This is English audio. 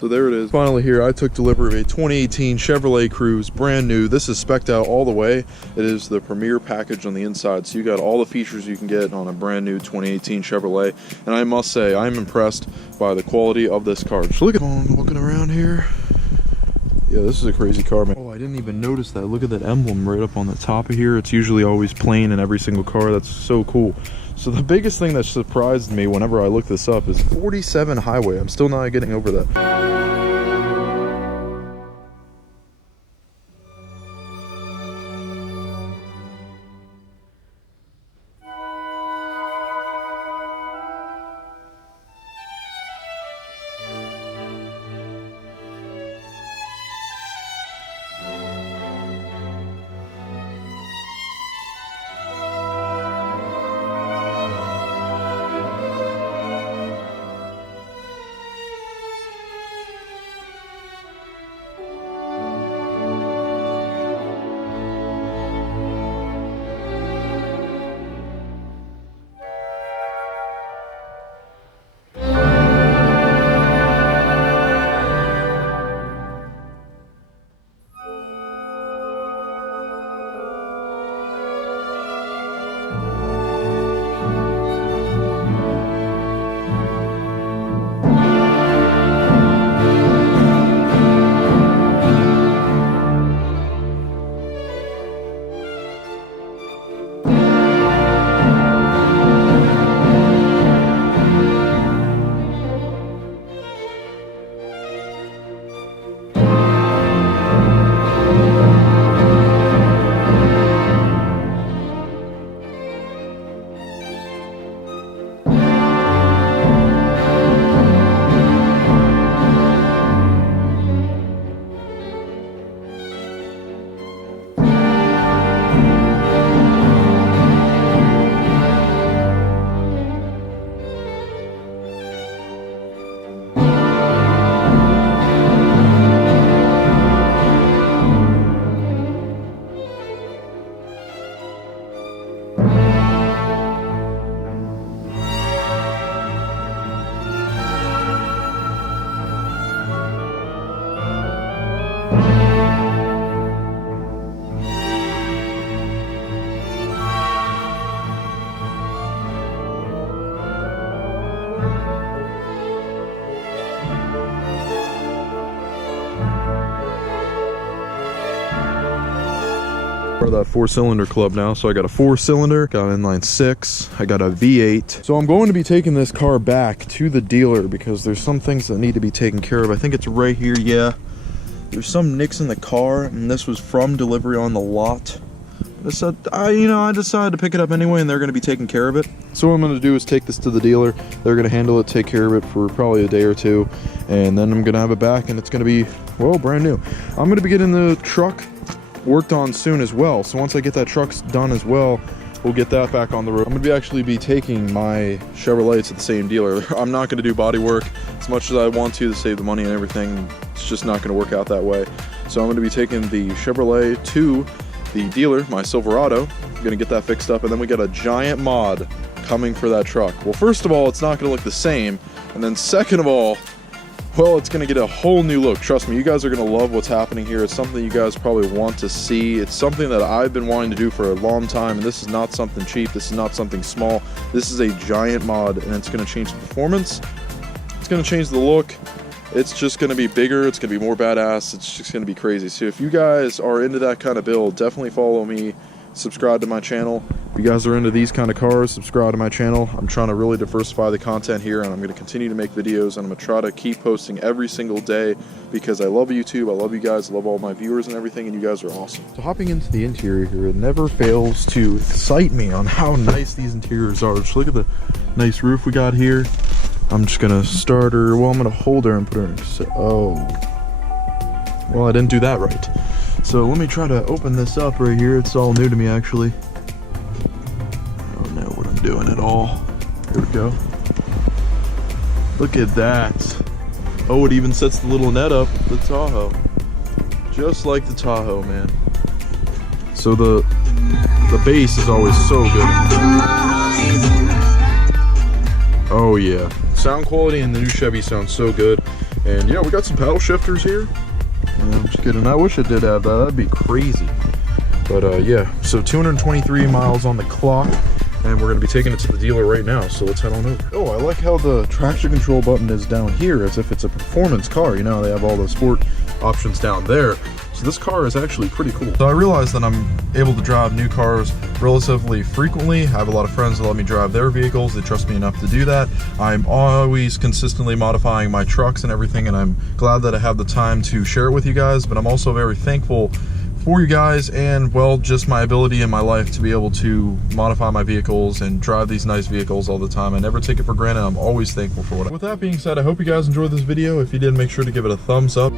So there it is. Finally here, I took delivery of a 2018 Chevrolet Cruze, brand new. This is spec'd out all the way. It is the premier package on the inside. So you got all the features you can get on a brand new 2018 Chevrolet. And I must say, I'm impressed by the quality of this car. Just look at, looking around here. Yeah, this is a crazy car, man. Oh, I didn't even notice that. Look at that emblem right up on the top of here. It's usually always plain in every single car. That's so cool. So the biggest thing that surprised me whenever I looked this up is 47 highway. I'm still not getting over that. Part of that 4-cylinder club now. So I got a 4-cylinder, got an inline 6, I got a V8. So I'm going to be taking this car back to the dealer because there's some things that need to be taken care of. I think it's right here. Yeah, there's some nicks in the car, and this was from delivery on the lot. I decided to pick it up anyway, and they're going to be taking care of it. So what I'm going to do is take this to the dealer. They're going to handle it, take care of it for probably a day or two, and then I'm going to have it back, and it's going to be, well, brand new. I'm going to be getting the truck worked on soon as well. So once I get that truck done as well, we'll get that back on the road. I'm going to actually be taking my Chevrolet to the same dealer. I'm not going to do body work as much as I want to save the money and everything. It's just not going to work out that way. So I'm going to be taking the Chevrolet to the dealer, my Silverado. I'm going to get that fixed up, and then we got a giant mod coming for that truck. Well, first of all, it's not going to look the same, and then second of all, well, it's going to get a whole new look. Trust me, you guys are going to love what's happening here. It's something you guys probably want to see. It's something that I've been wanting to do for a long time, and this is not something cheap. This is not something small. This is a giant mod, and it's going to change the performance. It's going to change the look. It's just going to be bigger. It's going to be more badass. It's just going to be crazy. So if you guys are into that kind of build, definitely follow me. Subscribe to my channel. If you guys are into these kind of cars, subscribe to my channel. I'm trying to really diversify the content here, and I'm going to continue to make videos, and I'm going to try to keep posting every single day because I love YouTube. I love you guys. I love all my viewers and everything, and you guys are awesome. So hopping into the interior here, it never fails to excite me on how nice these interiors are. Just look at the nice roof we got here. I'm just going to start her. Well, I'm going to hold her and put her in. Oh. Well, I didn't do that right. So let me try to open this up right here. It's all new to me, actually. I don't know what I'm doing at all. Here we go. Look at that. Oh, it even sets the little net up, the Tahoe. Just like the Tahoe, man. So the bass is always so good. Oh yeah. Sound quality in the new Chevy sounds so good. And yeah, we got some paddle shifters here. I'm just kidding, I wish it did have that, that'd be crazy. But yeah, so 223 miles on the clock, and we're gonna be taking it to the dealer right now, so let's head on over. Oh, I like how the traction control button is down here as if it's a performance car. You know, they have all the sport options down there. So this car is actually pretty cool. So I realized that I'm able to drive new cars relatively frequently. I have a lot of friends that let me drive their vehicles. They trust me enough to do that. I'm always consistently modifying my trucks and everything, and I'm glad that I have the time to share it with you guys, but I'm also very thankful for you guys and, well, just my ability in my life to be able to modify my vehicles and drive these nice vehicles all the time. I never take it for granted. I'm always thankful for it. With that being said, I hope you guys enjoyed this video. If you did, make sure to give it a thumbs up.